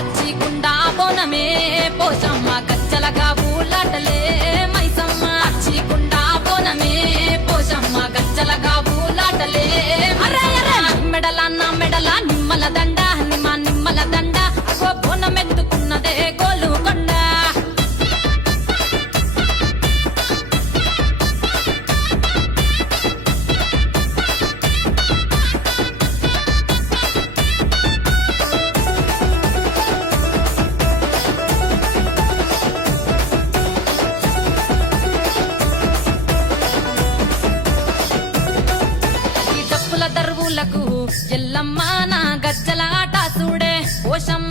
పచ్చికుండా బోనమే పోషమ్మ గజ్జలగా ఊలాటలే మైసమ్మ పచ్చికుండా బోనమే పోషమ్మ గజ్జలగా ఊలాటలే మెడల మెడల నిమ్మల దండ నిమ్మల దండ అగో బోనమెత్తుకున్నదే గోలుకొండ దరువులకు ఎల్లమ్మ నా గజ్జల ఆట చూడే ఓషమ్మ